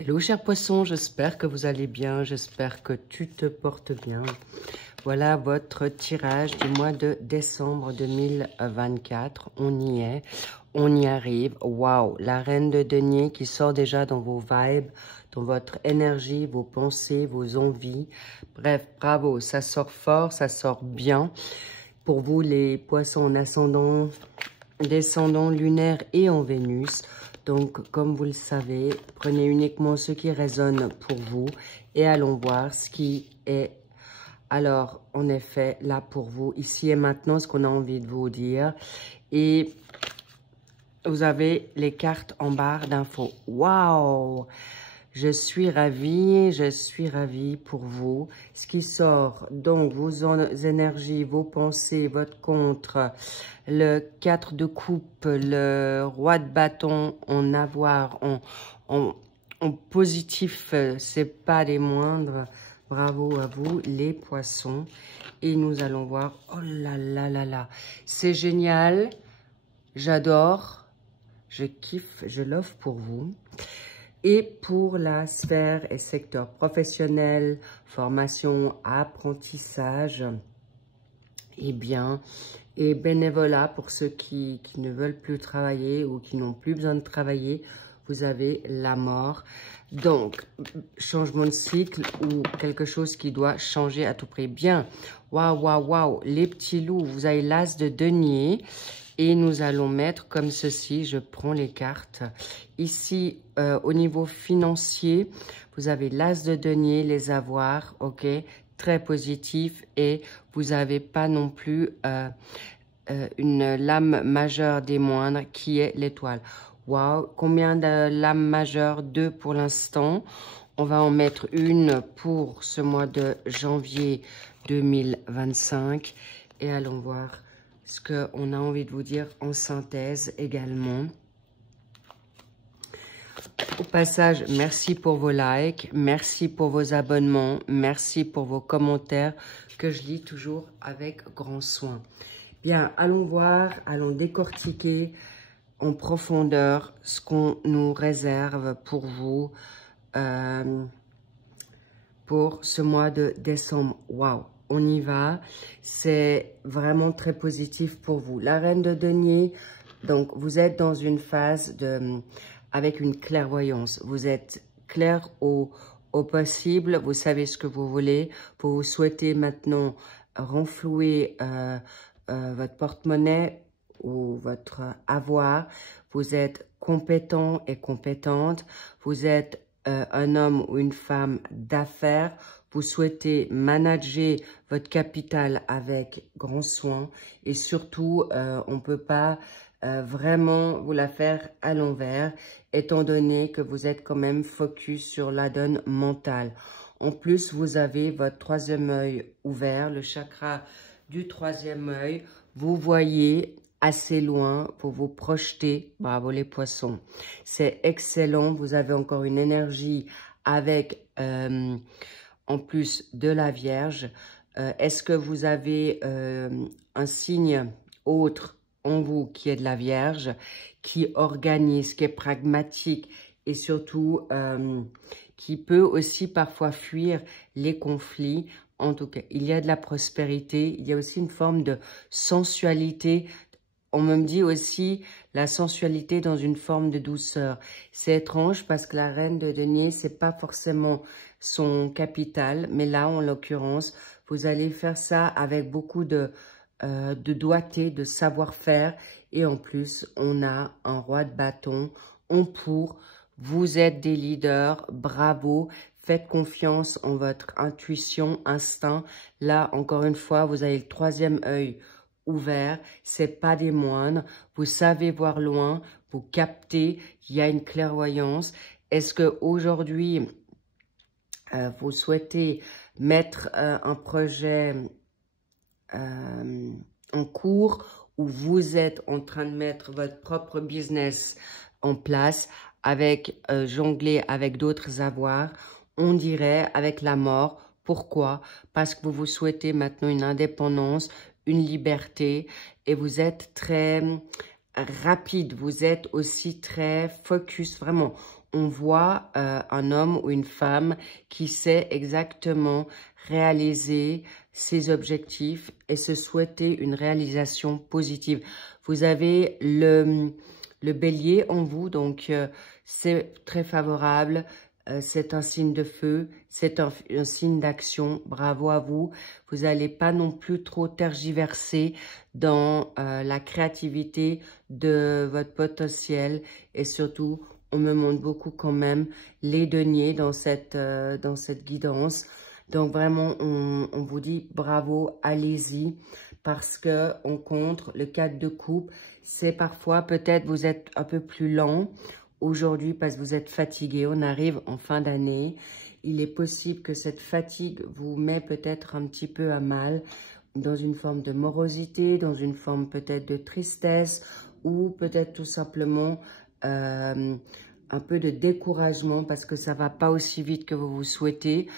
Hello cher poisson, j'espère que vous allez bien, j'espère que tu te portes bien. Voilà votre tirage du mois de décembre 2024, on y est, on y arrive. Waouh, la reine de denier qui sort déjà dans vos vibes, dans votre énergie, vos pensées, vos envies. Bref, bravo, ça sort fort, ça sort bien. Pour vous les poissons en ascendant, descendant lunaire et en Vénus. Donc, comme vous le savez, prenez uniquement ce qui résonne pour vous et allons voir ce qui est, alors, en effet, là pour vous, ici et maintenant, ce qu'on a envie de vous dire. Et vous avez les cartes en barre d'infos. Waouh! Je suis ravie pour vous. Ce qui sort, donc, vos énergies, vos pensées, votre contre, le 4 de coupe, le roi de bâton en avoir, en positif, c'est pas les moindres. Bravo à vous, les poissons. Et nous allons voir, oh là là là là, c'est génial, j'adore, je kiffe, je l'offre pour vous. Et pour la sphère et secteur professionnel, formation, apprentissage, et bénévolat pour ceux qui ne veulent plus travailler ou qui n'ont plus besoin de travailler, vous avez la mort. Donc, changement de cycle ou quelque chose qui doit changer à tout prix. Bien, waouh, waouh, waouh, les petits loups, vous avez l'as de denier. Et nous allons mettre comme ceci, je prends les cartes. Ici, au niveau financier, vous avez l'as de denier, les avoirs, ok, très positif. Et vous n'avez pas non plus une lame majeure des moindres qui est l'étoile. Waouh, combien de lames majeures? 2 pour l'instant. On va en mettre une pour ce mois de janvier 2025. Et allons voir ce qu'on a envie de vous dire en synthèse également. Au passage, merci pour vos likes, merci pour vos abonnements, merci pour vos commentaires que je lis toujours avec grand soin. Bien, allons voir, allons décortiquer en profondeur ce qu'on nous réserve pour vous pour ce mois de décembre. Waouh! On y va, c'est vraiment très positif pour vous. La reine de denier, donc vous êtes dans une phase avec une clairvoyance. Vous êtes clair au possible, vous savez ce que vous voulez. Vous souhaitez maintenant renflouer votre porte-monnaie ou votre avoir. Vous êtes compétent et compétente. Vous êtes un homme ou une femme d'affaires. Vous souhaitez manager votre capital avec grand soin et surtout, on ne peut pas vraiment vous la faire à l'envers étant donné que vous êtes quand même focus sur la donne mentale. En plus, vous avez votre troisième œil ouvert, le chakra du troisième œil. Vous voyez assez loin pour vous projeter. Bravo les poissons. C'est excellent. Vous avez encore une énergie avec... en plus de la Vierge. Est-ce que vous avez un signe autre en vous qui est de la Vierge, qui organise, qui est pragmatique et surtout qui peut aussi parfois fuir les conflits? En tout cas, il y a de la prospérité, il y a aussi une forme de sensualité. On me dit aussi la sensualité dans une forme de douceur. C'est étrange parce que la reine de denier, c'est pas forcément son capital, mais là, en l'occurrence, vous allez faire ça avec beaucoup de doigté, de savoir-faire. Et en plus, on a un roi de bâton. Vous êtes des leaders, bravo. Faites confiance en votre intuition, instinct. Là, encore une fois, vous avez le troisième œil ouvert, c'est pas des moindres, vous savez voir loin, vous captez, il y a une clairvoyance. Est-ce que aujourd'hui vous souhaitez mettre un projet en cours ou vous êtes en train de mettre votre propre business en place avec jongler avec d'autres avoirs, on dirait avec la mort. Pourquoi? Parce que vous souhaitez maintenant une indépendance, une liberté et vous êtes très rapide, vous êtes aussi très focus, vraiment. on voit un homme ou une femme qui sait exactement réaliser ses objectifs et se souhaiter une réalisation positive. Vous avez le bélier en vous, donc c'est très favorable. C'est un signe de feu, c'est un signe d'action. Bravo à vous. Vous n'allez pas non plus trop tergiverser dans la créativité de votre potentiel. Et surtout, on me montre beaucoup quand même les deniers dans cette guidance. Donc vraiment, on vous dit bravo, allez-y. Parce que on contre le 4 de coupe. C'est parfois, peut-être, vous êtes un peu plus lent aujourd'hui parce que vous êtes fatigué. On arrive en fin d'année. Il est possible que cette fatigue vous met peut-être un petit peu à mal dans une forme de morosité, dans une forme peut-être de tristesse ou peut-être tout simplement un peu de découragement parce que ça ne va pas aussi vite que vous vous souhaitez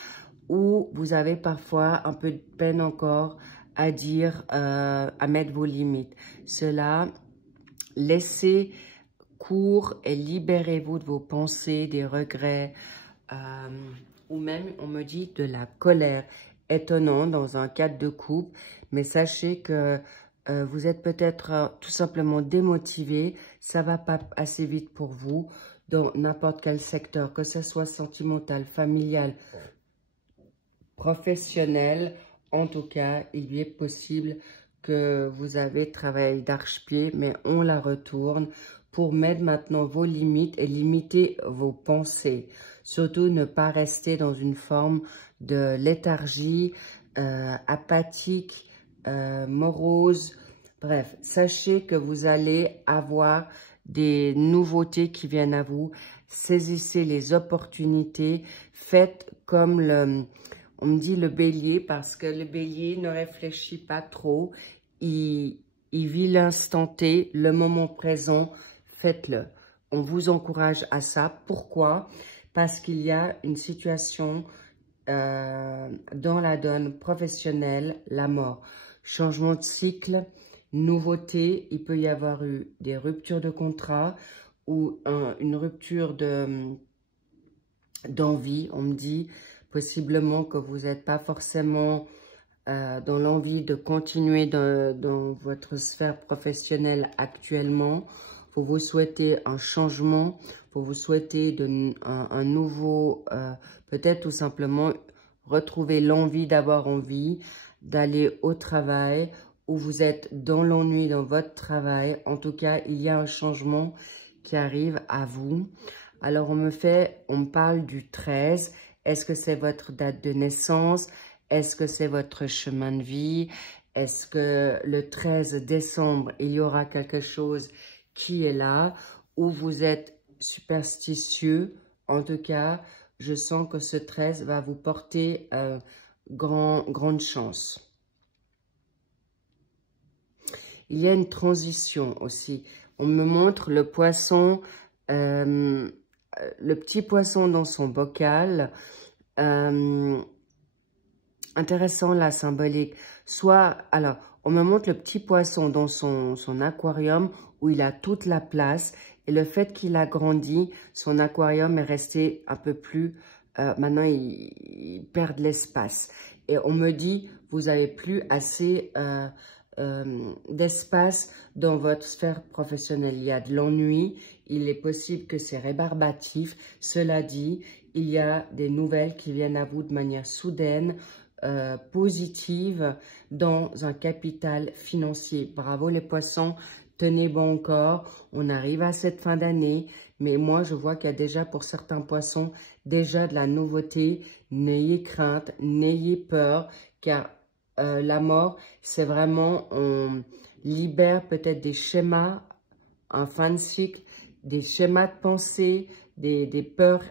ou vous avez parfois un peu de peine encore à dire, à mettre vos limites. Cela, laissez cours et libérez-vous de vos pensées, des regrets, ou même, on me dit, de la colère. Étonnant dans un cadre de couple, mais sachez que vous êtes peut-être tout simplement démotivé, ça va pas assez vite pour vous dans n'importe quel secteur, que ce soit sentimental, familial, professionnel. En tout cas, il est possible que vous avez travaillé d'arche-pied, mais on la retourne pour mettre maintenant vos limites et limiter vos pensées. Surtout, ne pas rester dans une forme de léthargie, apathique, morose. Bref, sachez que vous allez avoir des nouveautés qui viennent à vous. Saisissez les opportunités. Faites comme on me dit le bélier, parce que le bélier ne réfléchit pas trop. Il vit l'instant T, le moment présent. Faites-le. On vous encourage à ça. Pourquoi? Parce qu'il y a une situation dans la donne professionnelle, la mort. Changement de cycle, nouveauté. Il peut y avoir eu des ruptures de contrat ou une rupture d'envie, on me dit. Possiblement que vous n'êtes pas forcément dans l'envie de continuer dans votre sphère professionnelle actuellement. Vous vous souhaitez un changement, vous vous souhaitez un nouveau, peut-être tout simplement retrouver l'envie d'avoir envie, d'aller au travail, ou vous êtes dans l'ennui dans votre travail. En tout cas, il y a un changement qui arrive à vous. Alors, on me parle du 13. Est-ce que c'est votre date de naissance? Est-ce que c'est votre chemin de vie? Est-ce que le 13 décembre, il y aura quelque chose qui est là? Ou vous êtes superstitieux? En tout cas, je sens que ce 13 va vous porter grande chance. Il y a une transition aussi. On me montre le poisson, le petit poisson dans son bocal. Intéressant la symbolique. Soit, alors, on me montre le petit poisson dans son aquarium où il a toute la place. Et le fait qu'il a grandi, son aquarium est resté un peu plus... maintenant, il perd de l'espace. Et on me dit, vous n'avez plus assez d'espace dans votre sphère professionnelle. Il y a de l'ennui. Il est possible que c'est rébarbatif. Cela dit, il y a des nouvelles qui viennent à vous de manière soudaine, positive, dans un capital financier. Bravo les poissons, tenez bon encore. On arrive à cette fin d'année, mais moi je vois qu'il y a déjà pour certains poissons déjà de la nouveauté. N'ayez crainte, n'ayez peur, car la mort, c'est vraiment, on libère peut-être des schémas en fin de cycle, des schémas de pensée, des peurs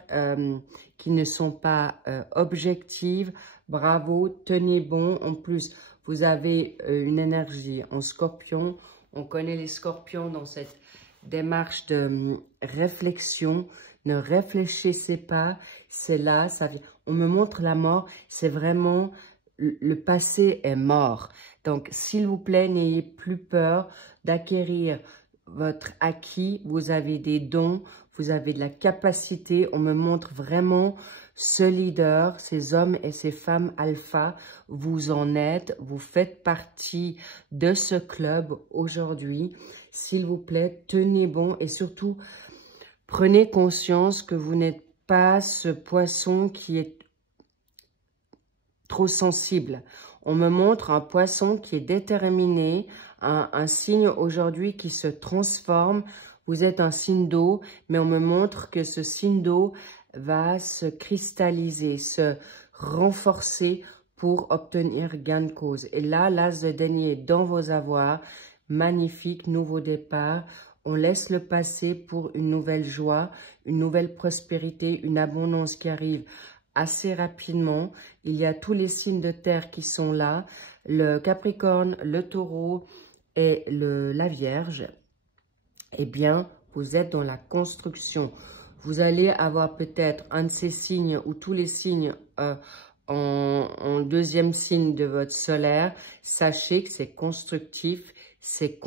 qui ne sont pas objectives. Bravo, tenez bon. En plus, vous avez une énergie en scorpion. On connaît les scorpions dans cette démarche de réflexion. Ne réfléchissez pas, c'est là, ça vient. On me montre la mort, c'est vraiment, le passé est mort. Donc, s'il vous plaît, n'ayez plus peur d'acquérir votre acquis. Vous avez des dons, Vous avez de la capacité. On me montre vraiment ce leader, ces hommes et ces femmes alpha. Vous en êtes. Vous faites partie de ce club aujourd'hui. S'il vous plaît, tenez bon et surtout, prenez conscience que vous n'êtes pas ce poisson qui est trop sensible. On me montre un poisson qui est déterminé, un signe aujourd'hui qui se transforme. Vous êtes un signe d'eau, mais on me montre que ce signe d'eau va se cristalliser, se renforcer pour obtenir gain de cause. Et là, l'as de denier dans vos avoirs, magnifique, nouveau départ. On laisse le passé pour une nouvelle joie, une nouvelle prospérité, une abondance qui arrive assez rapidement. Il y a tous les signes de terre qui sont là, le Capricorne, le Taureau et la Vierge. Eh bien, vous êtes dans la construction. Vous allez avoir peut-être un de ces signes ou tous les signes en deuxième signe de votre solaire. Sachez que c'est constructif, c'est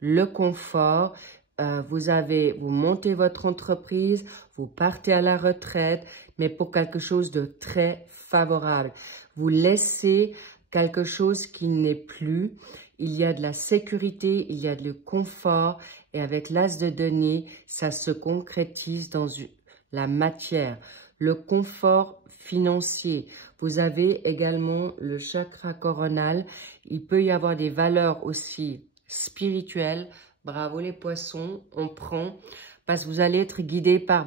le confort. Vous montez votre entreprise, vous partez à la retraite, mais pour quelque chose de très favorable. Vous laissez quelque chose qui n'est plus. Il y a de la sécurité, il y a de confort et avec l'as de denier, ça se concrétise dans la matière. Le confort financier. Vous avez également le chakra coronal. Il peut y avoir des valeurs aussi spirituelles. Bravo les poissons, on prend parce que vous allez être guidé par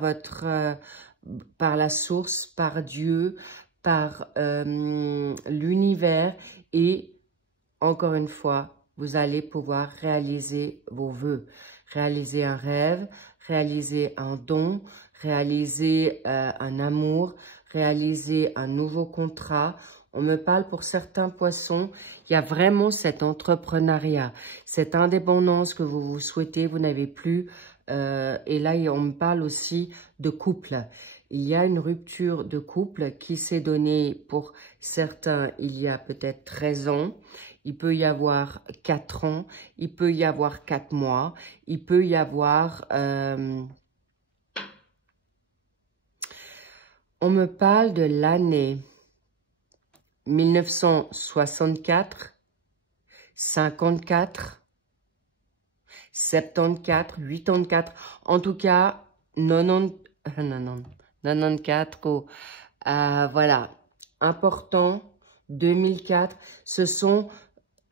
par la source, par Dieu, par l'univers et encore une fois, vous allez pouvoir réaliser vos vœux, réaliser un rêve, réaliser un don, réaliser un amour, réaliser un nouveau contrat. On me parle pour certains poissons, il y a vraiment cet entrepreneuriat, cette indépendance que vous souhaitez, vous n'avez plus. Et là, on me parle aussi de couple. Il y a une rupture de couple qui s'est donnée pour certains il y a peut-être 13 ans. Il peut y avoir 4 ans, il peut y avoir 4 mois, il peut y avoir... on me parle de l'année 1964, 54, 74, 84, en tout cas 94, voilà, important, 2004, ce sont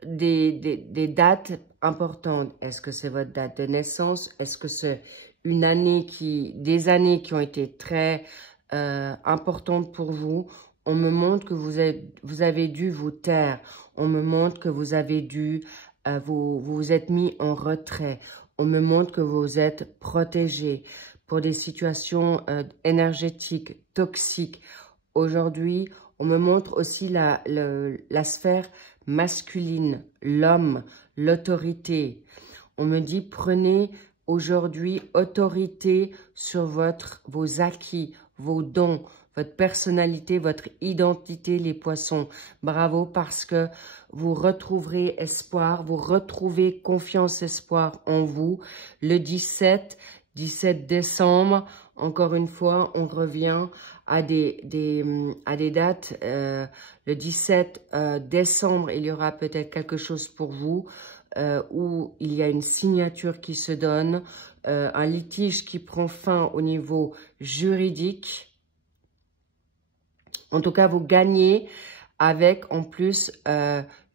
des dates importantes. Est-ce que c'est votre date de naissance? Est-ce que c'est des années qui ont été très importantes pour vous? On me montre que vous avez dû vous taire. On me montre que vous avez dû, vous êtes mis en retrait. On me montre que vous êtes protégé pour des situations énergétiques, toxiques. Aujourd'hui, on me montre aussi la sphère masculine, l'homme, l'autorité. On me dit, prenez aujourd'hui autorité sur vos acquis, vos dons, votre personnalité, votre identité, les poissons. Bravo parce que vous retrouverez espoir, vous retrouvez confiance, espoir en vous. Le 17 décembre, encore une fois, on revient à des dates. Le 17 décembre, il y aura peut-être quelque chose pour vous où il y a une signature qui se donne, un litige qui prend fin au niveau juridique. En tout cas, vous gagnez avec en plus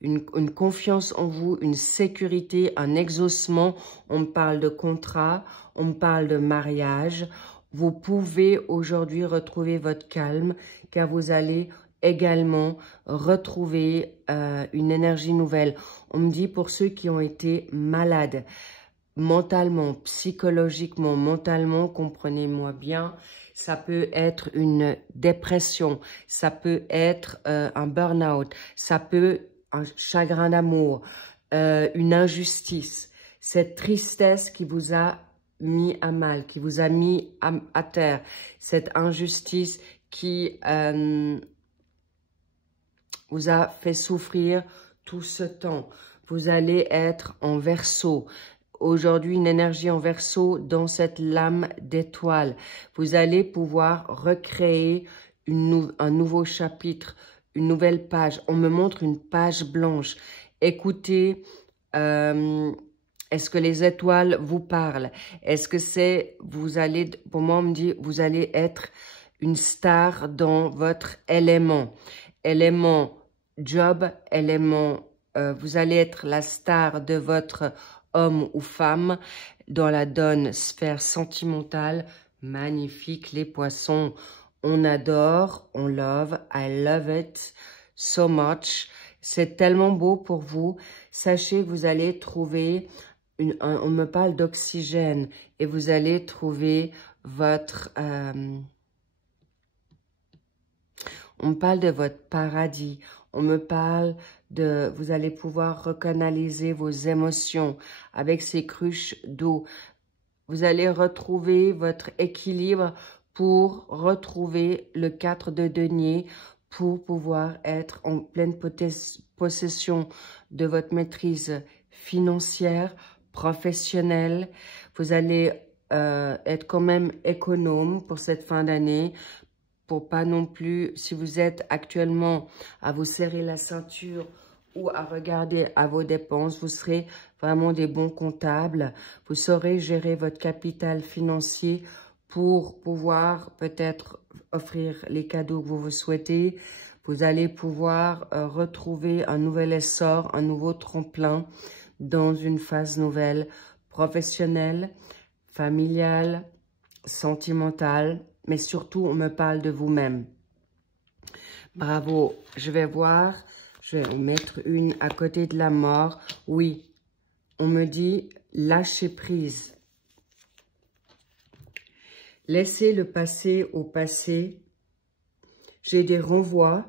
une confiance en vous, une sécurité, un exaucement. On me parle de contrat, on me parle de mariage. Vous pouvez aujourd'hui retrouver votre calme car vous allez également retrouver une énergie nouvelle. On me dit pour ceux qui ont été malades, mentalement, psychologiquement, mentalement, comprenez-moi bien, ça peut être une dépression, ça peut être un burn-out, ça peut un chagrin d'amour, une injustice, cette tristesse qui vous a mis à mal, qui vous a mis à terre, cette injustice qui vous a fait souffrir tout ce temps. Vous allez être en Verseau. aujourd'hui une énergie en Verseau dans cette lame d'étoile. Vous allez pouvoir recréer un nouveau chapitre, une nouvelle page. On me montre une page blanche. Écoutez, est-ce que les étoiles vous parlent? Est-ce que c'est, vous allez, pour moi on me dit, vous allez être une star dans votre élément. Élément job, élément, vous allez être la star de votre homme ou femme dans la donne sphère sentimentale. Magnifique les poissons. On adore, on love, I love it so much. C'est tellement beau pour vous. Sachez que vous allez trouver, on me parle d'oxygène et vous allez trouver votre... on me parle de votre paradis. On me parle de... Vous allez pouvoir recanaliser vos émotions avec ces cruches d'eau. Vous allez retrouver votre équilibre pour retrouver le 4 de denier, pour pouvoir être en pleine possession de votre maîtrise financière, professionnelle. Vous allez être quand même économe pour cette fin d'année, pour pas non plus, si vous êtes actuellement à vous serrer la ceinture ou à regarder à vos dépenses, vous serez vraiment des bons comptables. Vous saurez gérer votre capital financier pour pouvoir peut-être offrir les cadeaux que vous vous souhaitez. Vous allez pouvoir retrouver un nouvel essor, un nouveau tremplin dans une phase nouvelle, professionnelle, familiale, sentimentale, mais surtout, on me parle de vous-même. Bravo. Je vais voir, je vais en mettre une à côté de la mort. Oui, on me dit lâcher prise. Laissez le passé au passé. J'ai des renvois.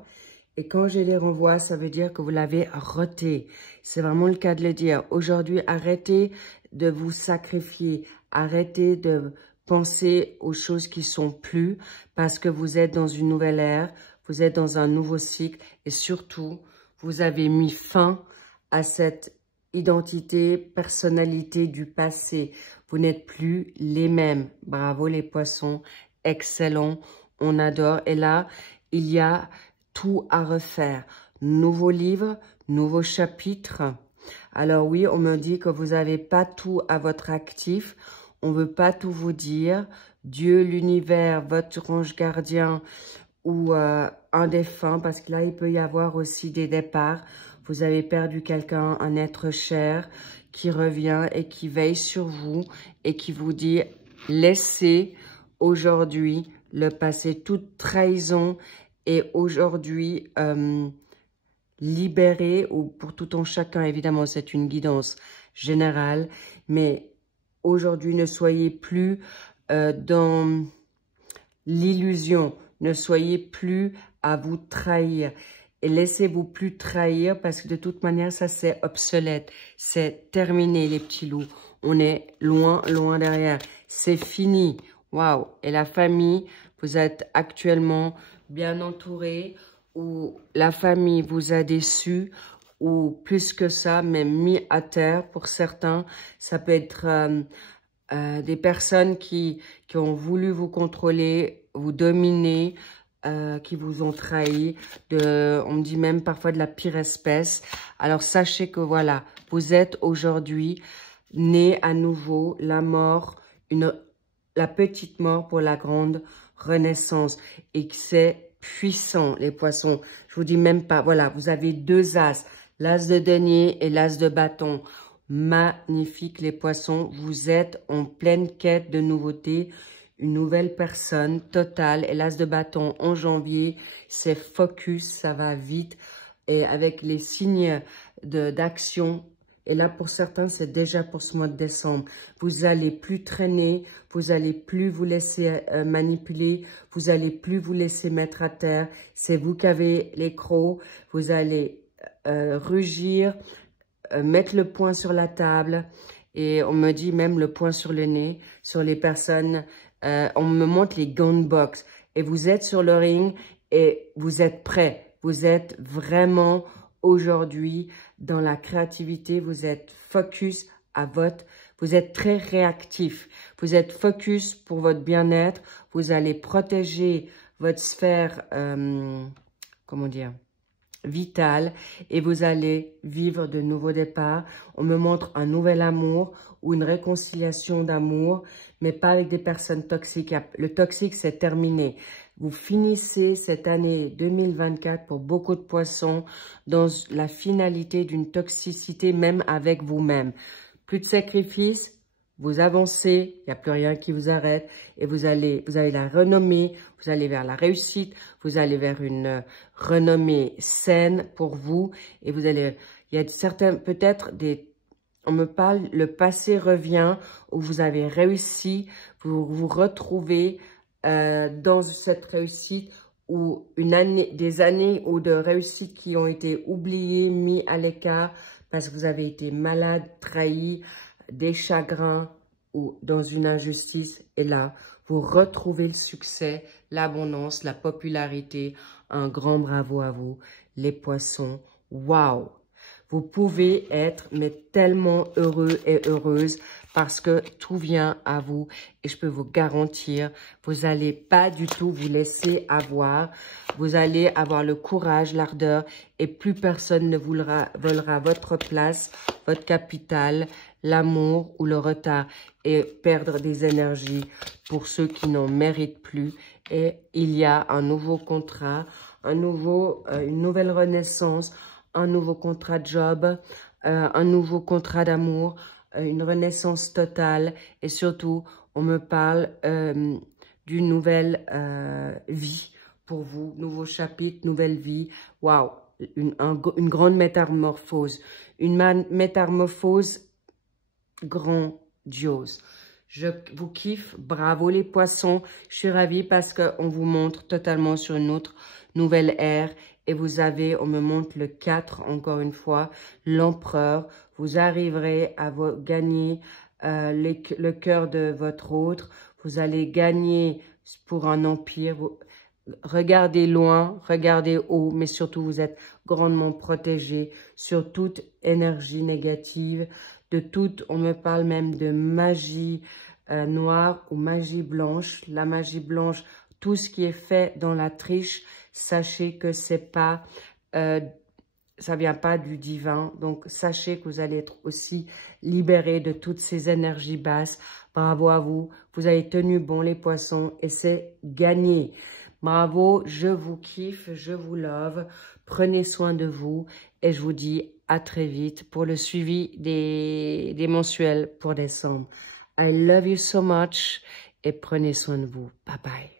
Et quand j'ai les renvois, ça veut dire que vous l'avez raté. C'est vraiment le cas de le dire. Aujourd'hui, arrêtez de vous sacrifier. Arrêtez de penser aux choses qui sont plus, parce que vous êtes dans une nouvelle ère, vous êtes dans un nouveau cycle et surtout, vous avez mis fin à cette identité, personnalité du passé. Vous n'êtes plus les mêmes. Bravo les poissons, excellent, on adore. Et là, il y a tout à refaire. Nouveau livre, nouveau chapitre. Alors oui, on me dit que vous n'avez pas tout à votre actif. On ne veut pas tout vous dire. Dieu, l'univers, votre ange gardien ou un défunt, parce que là, il peut y avoir aussi des départs. Vous avez perdu quelqu'un, un être cher qui revient et qui veille sur vous et qui vous dit « Laissez aujourd'hui le passé, toute trahison et aujourd'hui libérez, ou pour tout en chacun, évidemment, c'est une guidance générale, mais aujourd'hui, ne soyez plus dans l'illusion, ne soyez plus à vous trahir. Et laissez-vous plus trahir parce que de toute manière, ça c'est obsolète. C'est terminé les petits loups. On est loin, loin derrière. C'est fini. Waouh. Et la famille, vous êtes actuellement bien entouré ou la famille vous a déçu ou plus que ça, même mis à terre pour certains. Ça peut être des personnes qui ont voulu vous contrôler, vous dominer, qui vous ont trahi, on me dit même parfois de la pire espèce. Alors sachez que voilà, vous êtes aujourd'hui né à nouveau, la mort, la petite mort pour la grande renaissance, et que c'est puissant les poissons. Je vous dis même pas, voilà, vous avez deux as, l'as de denier et l'as de bâton. Magnifique les poissons, vous êtes en pleine quête de nouveautés, une nouvelle personne totale. Et l'as de bâton en janvier, c'est focus, ça va vite. Et avec les signes d'action, et là pour certains, c'est déjà pour ce mois de décembre. Vous allez plus traîner, vous allez plus vous laisser manipuler, vous allez plus vous laisser mettre à terre. C'est vous qui avez les crocs, vous allez rugir, mettre le poing sur la table. Et on me dit même le poing sur le nez, sur les personnes. On me montre les gun box. Et vous êtes sur le ring et vous êtes prêts. Vous êtes vraiment aujourd'hui dans la créativité. Vous êtes focus à votre... Vous êtes très réactif. Vous êtes focus pour votre bien-être. Vous allez protéger votre sphère, comment dire, vitale, et vous allez vivre de nouveaux départs. On me montre un nouvel amour ou une réconciliation d'amour, mais pas avec des personnes toxiques. Le toxique, c'est terminé. Vous finissez cette année 2024 pour beaucoup de poissons dans la finalité d'une toxicité, même avec vous-même. Plus de sacrifices. Vous avancez, il n'y a plus rien qui vous arrête et vous allez la renommer, vous allez vers la réussite, vous allez vers une renommée saine pour vous et vous allez, il y a certains, peut-être on me parle, le passé revient où vous avez réussi, vous vous retrouvez dans cette réussite ou des années ou de réussite qui ont été oubliées, mis à l'écart parce que vous avez été malade, trahi, des chagrins ou dans une injustice. Et là, vous retrouvez le succès, l'abondance, la popularité. Un grand bravo à vous, les poissons. Waouh! Vous pouvez être mais tellement heureux et heureuse parce que tout vient à vous. Et je peux vous garantir, vous n'allez pas du tout vous laisser avoir. Vous allez avoir le courage, l'ardeur et plus personne ne volera votre place, votre capital, l'amour ou le retard et perdre des énergies pour ceux qui n'en méritent plus. Et il y a un nouveau contrat, une nouvelle renaissance, un nouveau contrat de job, un nouveau contrat d'amour, une renaissance totale et surtout, on me parle d'une nouvelle vie pour vous, nouveau chapitre, nouvelle vie. Waouh, une grande métamorphose, une métamorphose grandiose. Je vous kiffe, bravo les poissons, je suis ravie parce qu'on vous montre totalement sur une autre nouvelle ère et vous avez, on me montre le 4 encore une fois, l'empereur, vous arriverez à gagner le cœur de votre autre, vous allez gagner pour un empire, regardez loin, regardez haut, mais surtout vous êtes grandement protégé sur toute énergie négative, de toute, on me parle même de magie noire ou magie blanche. La magie blanche, tout ce qui est fait dans la triche, sachez que c'est pas, ça vient pas du divin. Donc sachez que vous allez être aussi libéré de toutes ces énergies basses. Bravo à vous, vous avez tenu bon les poissons et c'est gagné. Bravo, je vous kiffe, je vous love. Prenez soin de vous et je vous dis à très vite pour le suivi des mensuels pour décembre. I love you so much et prenez soin de vous. Bye bye.